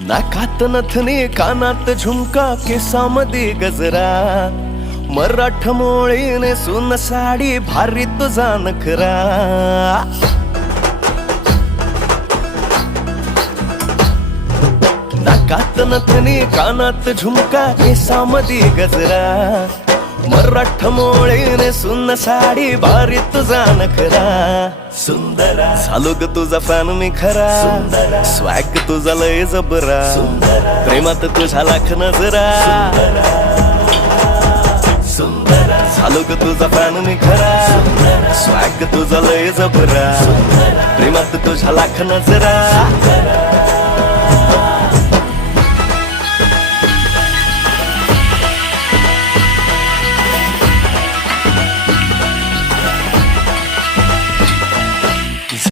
नाकात नथनी कानात झुमका केसामध्ये गजरा मराठ मोळीने सुन साडी भारी तुझा नखरा नाकात नथनी कानात झुमका केसामध्ये गजरा मराठ मोळीने सुन साडी भारी तुझा नखरा सुंदरा झालो ग तुझा फॅन मी खरा स्वॅग तुझा लय जबरा प्रेमात तुझा लाख नजरा झालो ग तुझा फॅन मी खरा स्वॅग तुझा लय जबरा प्रेमात तुझा लाख नजरा